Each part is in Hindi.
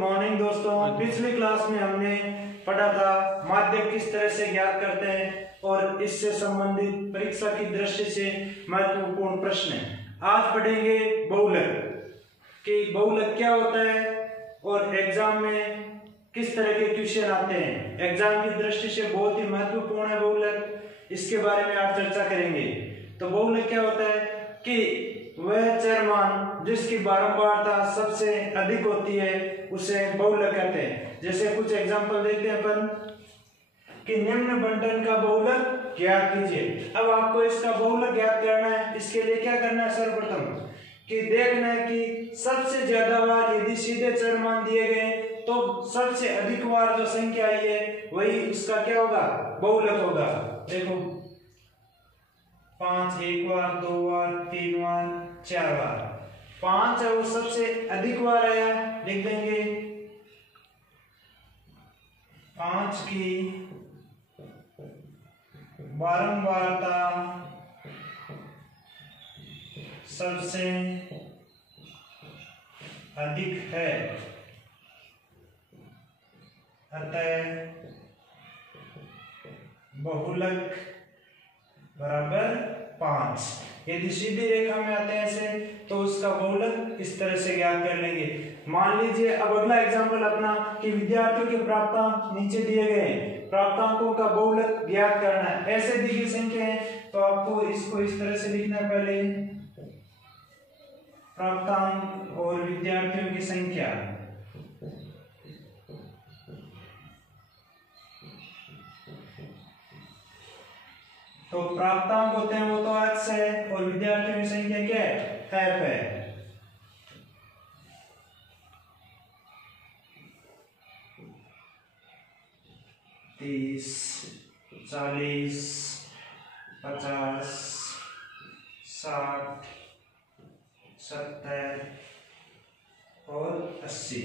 मॉर्निंग दोस्तों। पिछली क्लास में हमने पढ़ा था माध्यक किस तरह से ज्ञात करते हैं और इससे संबंधित परीक्षा की दृष्टि से महत्वपूर्ण प्रश्न है। आज पढ़ेंगे बहुलक कि बहुलक क्या होता है और एग्जाम में किस तरह के क्वेश्चन आते हैं। एग्जाम की दृष्टि से बहुत ही महत्वपूर्ण है बहुलक, इसके बारे में आज चर्चा करेंगे। तो बहुलक क्या होता है कि वह चर मान जिसकी बारंबारता सबसे अधिक होती है उसे बहुलक कहते हैं। जैसे कुछ एग्जांपल देखते हैं अपन कि निम्न बंटन का बहुलक ज्ञात कीजिए। अब आपको इसका बहुलक ज्ञात करना है। इसके लिए क्या करना है, सर्वप्रथम कि देखना है कि सबसे ज्यादा बार यदि सीधे चर मान दिए गए तो सबसे अधिक बार जो संख्या आई है वही उसका क्या होगा, बहुलक होगा। देखो 5 एक बार, 2 बार, 3 बार, 4 बार। 5 है वो सबसे अधिक बार आया, लिख देंगे 5 की बारंबारता सबसे अधिक है, अतः बहुलक बराबर 5। यदि सीधी रेखा में आते हैं ऐसे तो उसका बहुलक इस तरह से ज्ञात कर लेंगे। मान लीजिए अब अगला एग्जांपल अपना कि विद्यार्थियों के प्राप्तांक नीचे दिए गए हैं, प्राप्तांकों का बहुलक ज्ञात करना है। ऐसे दी गई संख्या है तो आपको इसको इस तरह से लिखना है, पहले प्राप्तांक और विद्यार्थियों की संख्या। तो प्राप्तांक होते हैं वो तो x है और विद्यार्थियों की संख्या क्या है, f है। तीस, 40, 50, 60, 70 और 80।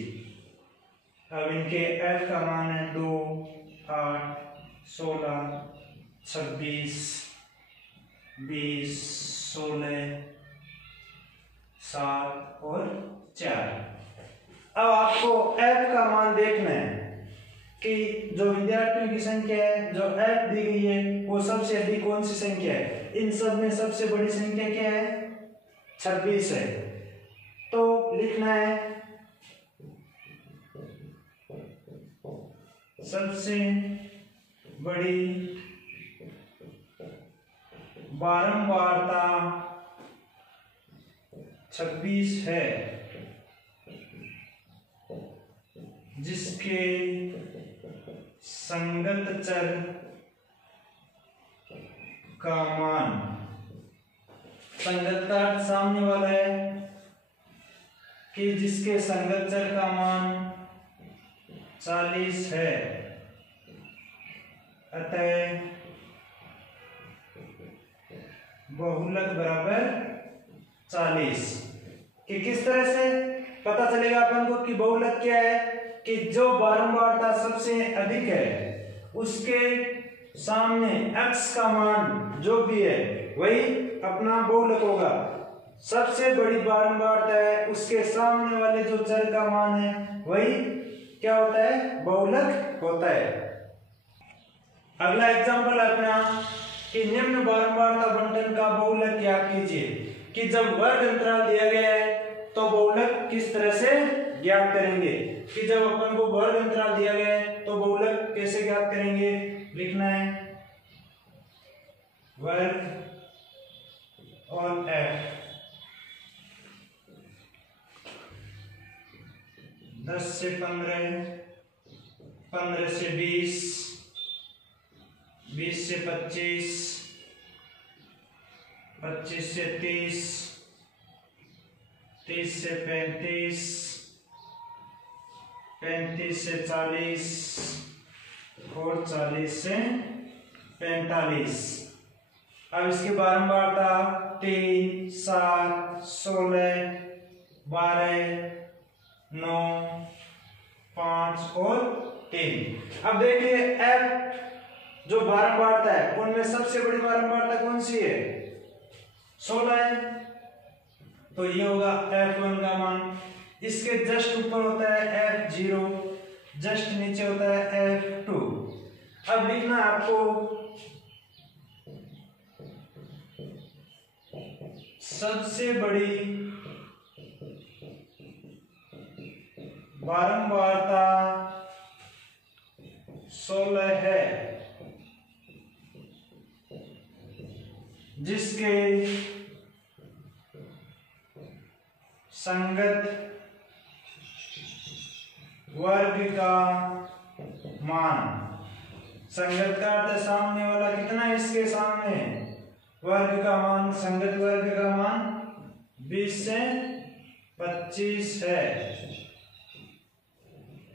अब इनके f का मान है 2, 8, 16, 26, 20, 16, 7 और 4। अब आपको f का मान देखना है कि जो विद्यार्थियों की संख्या है, जो f दी गई है वो सबसे अधिक कौन सी संख्या है। इन सब में सबसे बड़ी संख्या क्या है, 26 है। तो लिखना है सबसे बड़ी बारंबारता 26 है जिसके संगत चर का मान, संगत का अर्थ सामने वाला है कि जिसके संगत चर का मान 40 है, अतः बहुलक बराबर 40। कि किस तरह से पता चलेगा अपन को कि बहुलक क्या है, कि जो बारंबारता सबसे अधिक है उसके सामने x का मान जो भी है वही अपना बहुलक होगा। सबसे बड़ी बारंबारता है उसके सामने वाले जो चर का मान है वही क्या होता है, बहुलक होता है। अगला एग्जांपल अपना कि निम्न बारंबारता बंटन का बहुलक ज्ञात कीजिए। कि जब वर्ग अंतराल दिया गया है तो बहुलक किस तरह से ज्ञात करेंगे। कि जब अपन को वर्ग अंतराल दिया गया है तो बहुलक कैसे ज्ञात करेंगे, लिखना है वर्ग और f। 10 से 15, 15 से 20, 20 से 25, 25 से 30, 30 से 35, 35 से 40 और 40 से 45। अब इसकी बारंबारता 3, 7, 16, 12, 9, 5 और 3। अब देखिए f जो बारंबारता है उनमें सबसे बड़ी बारंबारता कौन सी है, 16 है। तो ये होगा f1 का मान। इसके जस्ट ऊपर होता है F0, जस्ट नीचे होता है F2। अब लिखना आपको सबसे बड़ी बारंबारता 16 है, जिसके संगत वर्ग का मान, संगत का अर्थ सामने वाला कितना है, इसके सामने वर्ग का मान, संगत वर्ग का मान 20 से 25 है।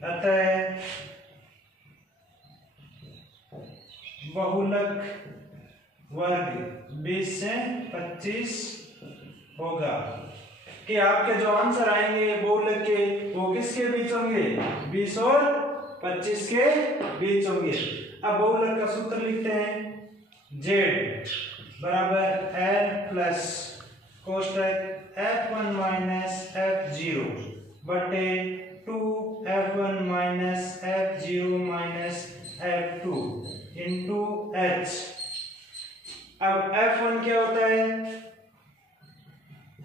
अतः बहुलक वर्ग 20 से 25 होगा। कि आपके जो आंसर आएंगे बहुलक के वो किसके बीच होंगे, 20 और 25 के बीच होंगे। अब बहुलक का सूत्र लिखते हैं, Z बराबर L plus कोष्टक F1 minus F0 बटे 2F1 minus F0 minus F2 into H। अब F1 क्या होता है,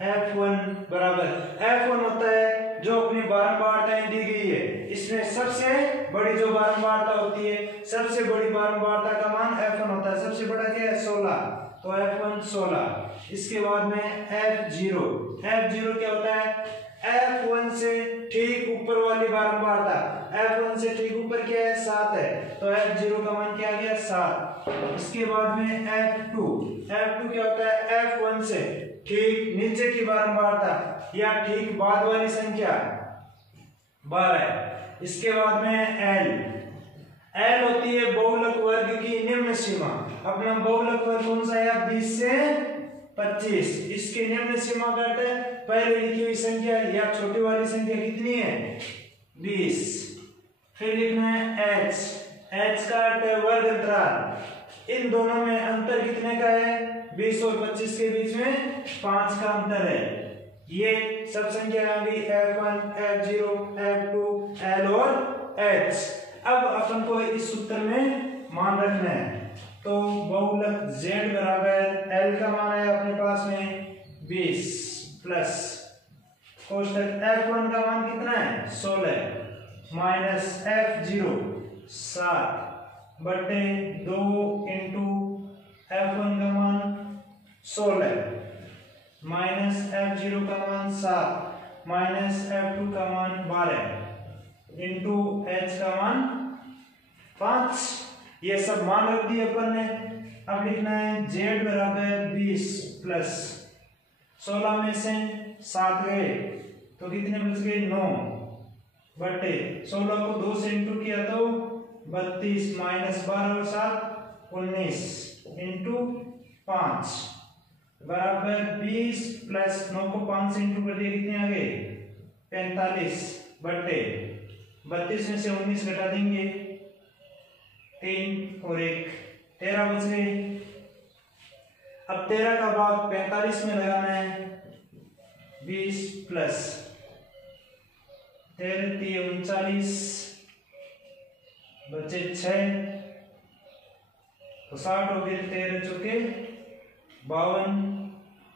F1 बराबर F1 होता है जो अपनी बारंबारताएं दी गई है, इसमें सबसे बड़ी जो बारंबारता होती है, सबसे बड़ी बारंबारता का मान F1 होता है। सबसे बड़ा क्या है, 16, तो F1 16। इसके बाद में F0 क्या होता है, F1 से ठीक ऊपर वाली बारंबारता, F1 से ठीक ऊपर क्या है, 7 है, तो F0 का मान क्या आ गया, 7। इसके बाद में F2 क्या होता है, F1 से ठीक नीचे की बारंबारता या ठीक बाद वाली संख्या 12। इसके बाद में L होती है बहुलक वर्ग की निम्न सीमा। अपना बहुलक वर्ग कौन सा है, 20 से 25। इसकी निम्न सीमा का अर्थ है पहले लिखी हुई संख्या या छोटी वाली संख्या कितनी है, 20। फिर लिखना है H का अर्थ है वर्ग अंतराल। इन दोनों में अंतर कितने का है, 20 और 25 के बीच में 5 का अंतर है। ये सब संख्या आ गई F1, F0, F2, L और H। अब अपन को इस सूत्र में मान रखना है, तो बहुलक Z बराबर L का मान है अपने पास में 20 प्लस कोष्टक F1 का मान कितना है, 16 माइनस F0 7 बटे 2 इंटू F1 का मान 16 माइनस F0 का मान 7 माइनस F2 का मान 12 इंटू H का मान 5। ये सब मान रख दिए अपन ने। अब लिखना है Z बराबर 20 प्लस 16 में से 7 गए तो कितने बच गए, 9 बटे 16 को 2 से इंटू किया तो 32 माइनस 12 और 7 19 इंटू 5 बराबर 20 प्लस 9 को 5 से इंटू कर दिया, कितने आ गए 45 बटे 32 में से 19 घटा देंगे 3 और 1 13 बच गए। अब 13 का भाग 45 में लगाना है, 20 प्लस 13 39 बचे 6 तो 60 हो गए, 13 चौके 52,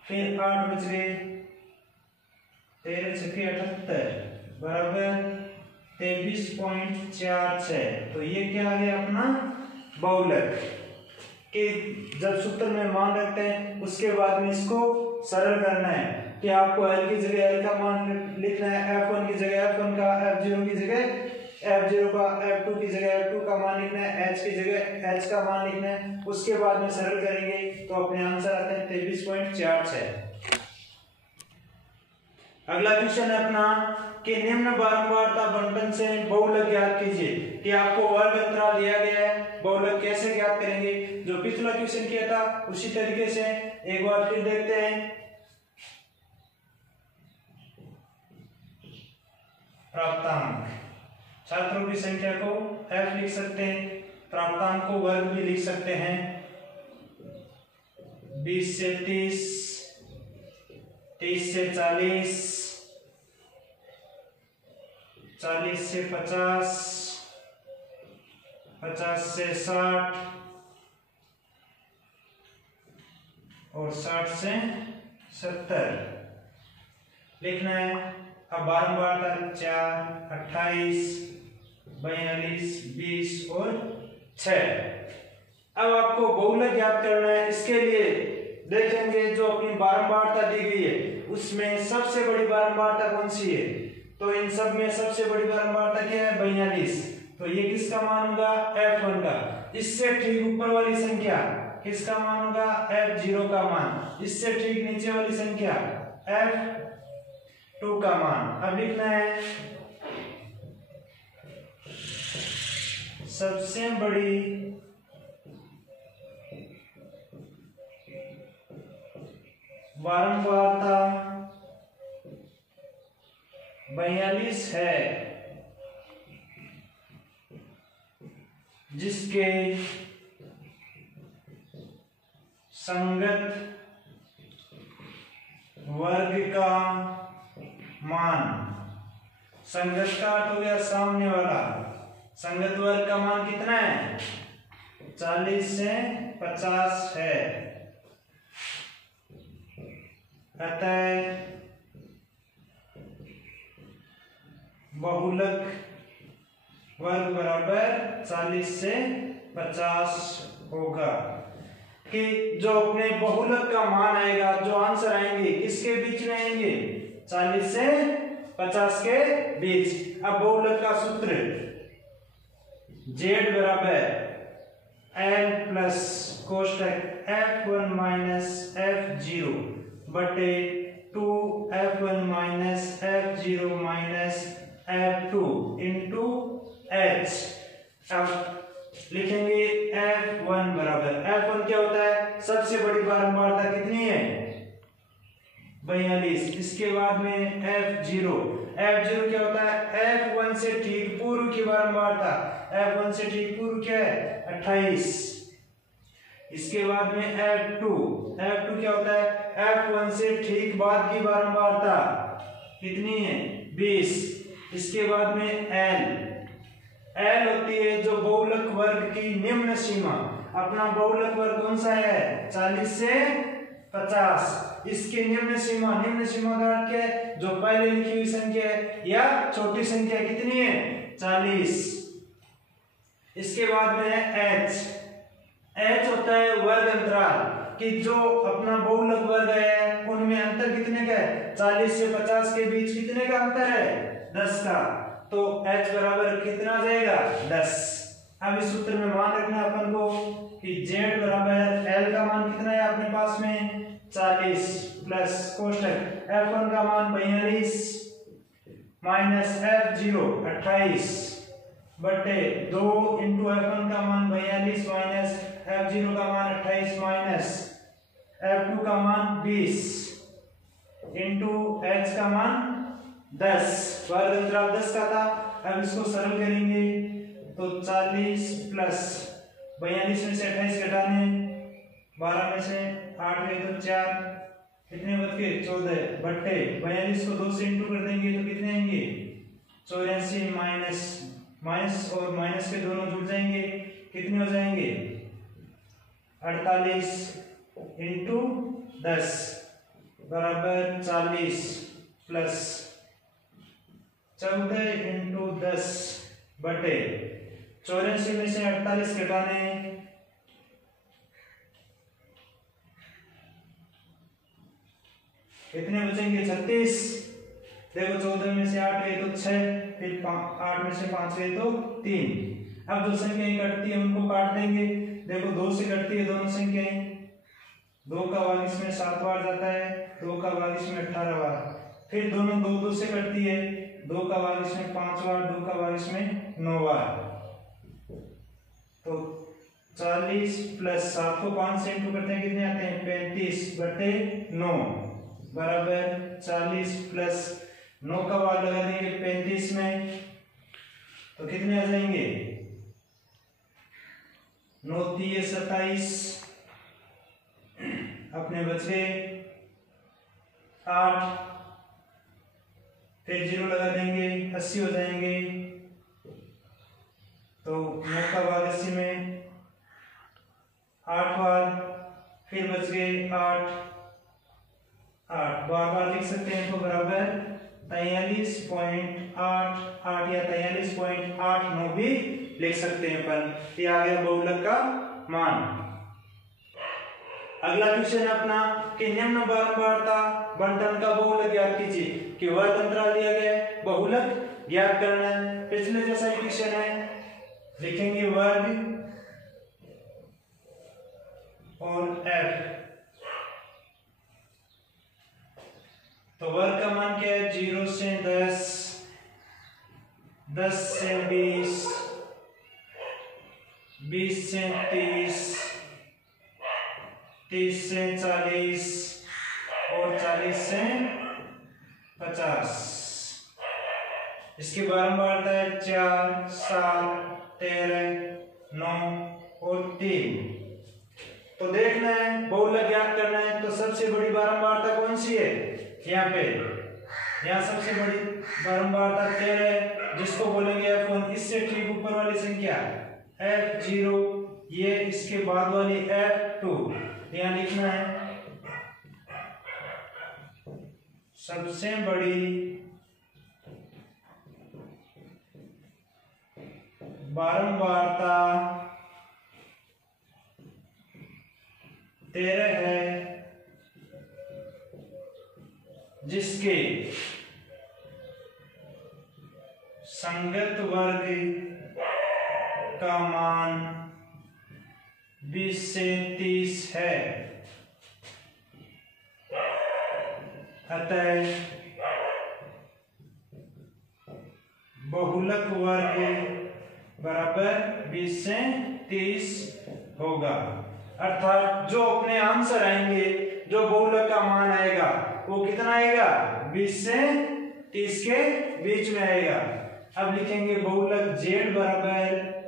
फिर 8 बच गए, 13 छक्के 78 बराबर 23.46। तो ये क्या आ गया अपना बहुलक। कि जब सूत्र में मान रखते हैं उसके बाद में इसको सरल करना है कि आपको L की जगह L का मान लिखना है, F1 की जगह F1 का, F0 की जगह F0 का, F2 की जगह F2 का मान लिखना है, H की जगह H का मान लिखना है। उसके बाद में सरल करेंगे तो अपने आंसर आते हैं 23.46। अगला क्वेश्चन है अपना कि निम्न बारंबारता बंटन से बहुलक ज्ञात कीजिए। कि आपको वर्ग अंतराल दिया गया है, बहुलक कैसे ज्ञात करेंगे, जो पिछला क्वेश्चन किया था उसी तरीके से एक बार फिर देखते हैं। प्राप्तांक, छात्रों की संख्या को f लिख सकते हैं, प्राप्तांक को वर्ग भी लिख सकते हैं। 20 से 30, 30 से 40, 40 से 50, 50 से 60 और 60 से 70 लिखना है। अब बारंबारता 4, 28, 42, 20 और 6। अब आपको बहुलक याद करना है। इसके लिए देखेंगे जो अपनी बारंबारता दी गई है उसमें सबसे बड़ी बारंबारता कौन सी है, तो इन सब में सबसे बड़ी बारंबारता क्या है, 42। तो ये किसका मान होगा, F1 का। इससे ठीक ऊपर वाली संख्या किसका मान होगा, F0 का मान। इससे ठीक नीचे वाली संख्या F2 का मान। अब लिखना है सबसे बड़ी बारंबारता 42 है जिसके संगत वर्ग का मान, संगत का अर्थ हो गया सामने वाला, संगत वर्ग का मान कितना है, 40 से 50 है। अतः बहुलक वर्ग बराबर 40 से 50 होगा। कि जो अपने बहुलक का मान आएगा, जो आंसर आएंगे किसके बीच में आएंगे, 40 से 50 के बीच। अब बहुलक का सूत्र Z बराबर L plus कोष्टक F1 minus F0 बटे 2F1 minus F0 minus F2 into H। अब लिखेंगे F1 बराबर, F1 क्या होता है, सबसे बड़ी बारंबारता कितनी है, 42। इसके बाद में F0, F0 क्या होता है, F1 से ठीक पूर्व की बारंबारता, F1 से ठीक पूर्व क्या है, 28। इसके बाद में F2, F2 क्या होता है, F1 से ठीक बाद की बारंबारता कितनी है, 20। इसके बाद में L होती है जो बहुलक वर्ग की निम्न सीमा। अपना बहुलक वर्ग कौन सा है, 40 से 50। इसकी निम्न सीमा का अर्थ क्या है, जो पहले लिखी हुई संख्या है या छोटी संख्या कितनी है, 40। इसके बाद में है H होता है वर्ग अंतराल, कि जो अपना बहुलक वर्ग है उनमें अंतर कितने का है, 40 से 50 के बीच कितने का अंतर है, 10 का। तो H बराबर कितना आ जाएगा, 10। अब इस सूत्र में मान रखना अपन को कि Z बराबर L का मान कितना है अपने पास में, 40 प्लस कोष्टक F1 का मान 42 माइनस F0 28 बटे 2 इंटू F1 का मान 42 माइनस F0 का मान 28 माइनस F2 का मान 20 इंटू H का मान 10। वर्ग अंतराल 10 का था। अब इसको सरल करेंगे तो 40 प्लस 42 में से 28 घटाने, 12 में से 8 गए तो 4, कितने बच गए, 14 बट्टे 42 को 2 से इंटू कर देंगे तो कितने आएंगे, 84 माइनस और माइनस के दोनों जुड़ जाएंगे, कितने हो जाएंगे, 48 इंटू 10 बराबर 40 प्लस 14 इंटू 10 बटे 84 में से 48 घटाने, कितने बचेंगे, 36। देखो 14 में से 8 गए तो 6, फिर 8 में से 5 गए तो 3। अब जो संख्याएं कटती है उनको काट देंगे। देखो 2 से कटती है दोनों संख्याएं, 2 का भाग इसमें 7 बार जाता है, 2 का भाग इसमें 18 बार। फिर दोनों 2 से कटती है, 2 का भाग इसमें 5 बार, 2 का भाग इसमें 9 बार। तो 40 प्लस 7 को 5 से इंटू करते हैं, कितने आते हैं, 35 बटे 9 बराबर 40 प्लस 9 का भाग लगा देंगे 35 में, तो कितने आ जाएंगे, 9 3 27, अपने बचे 8, फिर 0 लगा देंगे, 80 हो जाएंगे। तो 9 का भाग 80 में 8 बार, फिर बच गए 8 बार बार लिख सकते हैं, तो बराबर 43.88 या 43.89 भी लिख सकते हैं अपन। ये आ गया बहुलक का मान। अगला क्वेश्चन है अपना कि निम्न बारंबारता बंटन का बहुलक ज्ञात कीजिए। कि वर्ग अंतराल दिया गया है, बहुलक ज्ञात करना है। पिछले जैसा ही क्वेश्चन है, लिखेंगे वर्ग और f। तो वर्ग का मान क्या है? 0 से 10, 10 से 20, 20 से 30, 30 से 40 और 40 से 50। इसकी बारंबारता है 4, 7, 13, 9 और 3। तो देखना है, बहुलक ज्ञात करना है। तो सबसे बड़ी बारंबारता कौन सी है? यहाँ पे, यहाँ सबसे बड़ी बारंबारता 13 है, जिसको बोलेंगे f1। इससे ठीक ऊपर वाली संख्या f0, ये इसके बाद वाली f2। यहाँ लिखना है सबसे बड़ी बारंबारता 13 है, जिसके संगत वर्ग का मान 20 से 30 है। अतः बहुलक वर्ग बराबर 20 से 30 होगा। अर्थात जो अपने आंसर आएंगे, जो बहुलक का मान आएगा वो कितना आएगा? 20 से 30 के बीच में आएगा। अब लिखेंगे बहुलक z बराबर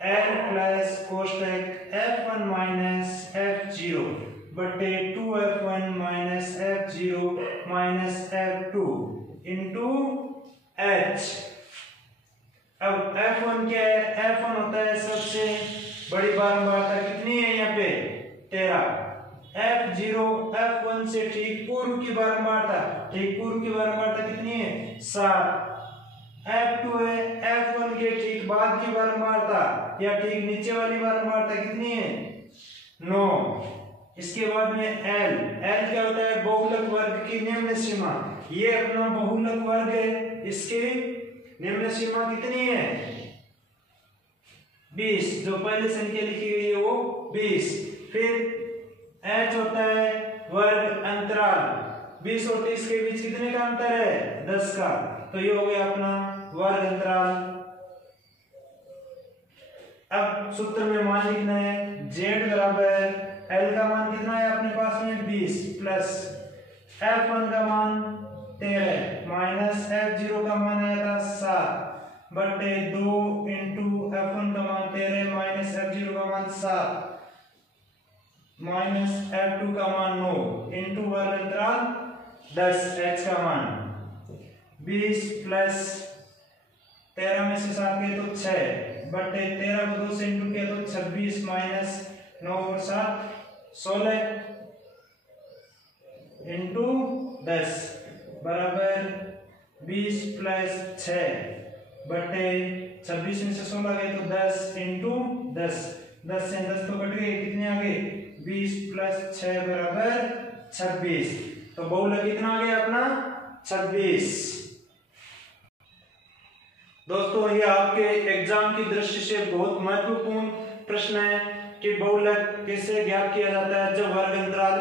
l plus कोष्टक f1 minus f0 बटे 2f1 minus f0 minus f2 into h। अब f1 क्या है? f1 होता है सबसे बड़ी बारंबारता, कितनी है यहाँ पे? 13। f0 f1 से ठीक पूर्व की बारंबारता, ठीक पूर्व की बारंबारता कितनी है? 7। f2 है f1 के ठीक बाद की बारंबारता या ठीक नीचे वाली बारंबारता, कितनी है? 9। इसके बाद में l क्या होता है? बहुलक वर्ग की निम्न सीमा। ये अपना बहुलक वर्ग है, इसकी निम्न सीमा कितनी है? 20। जो पहले संख्या लिखी गई है वो 20। फिर h होता है वर्ग अंतराल, 20 और 30 के बीच कितने का अंतर है? 10 का। तो ये हो गया अपना वर्ग अंतराल। अब सूत्र में मान लिखना है z बराबर l का मान कितना है अपने पास में? 20 प्लस f1 का मान 13 माइनस f0 का मान आया था 7 बटे 2 इंटू f1 का मान 13 माइनस f0 का मान 7 माइनस f2 का मान 9 इंटू वर्ग अंतराल 10, h का मान 20 प्लस 13 में से 7 गए तो 6 बटे 13 को 2 से इंटू किया तो 26 माइनस 9 और 7 16 इंटू 10 बराबर 20 प्लस 6 बटे 26 में से 16 गए तो 10 इंटू 10, 10 से 10 तो कट गए, कितने आ गए? 20 प्लस 6 बराबर 26। तो बहुलक कितना आ गया अपना? 26। दोस्तों ये आपके एग्जाम की दृष्टि से बहुत महत्वपूर्ण प्रश्न है कि बहुलक कैसे ज्ञात किया जाता है जब वर्ग अंतराल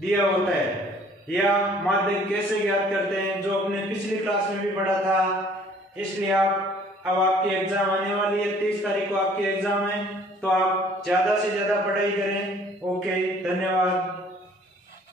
दिया होता है, या माध्यक कैसे ज्ञात करते हैं, जो अपने पिछली क्लास में भी पढ़ा था। इसलिए अब आपकी एग्जाम आने वाली है, 30 तारीख को आपकी एग्जाम है, तो आप ज्यादा से ज्यादा पढ़ाई करें। ओके, धन्यवाद।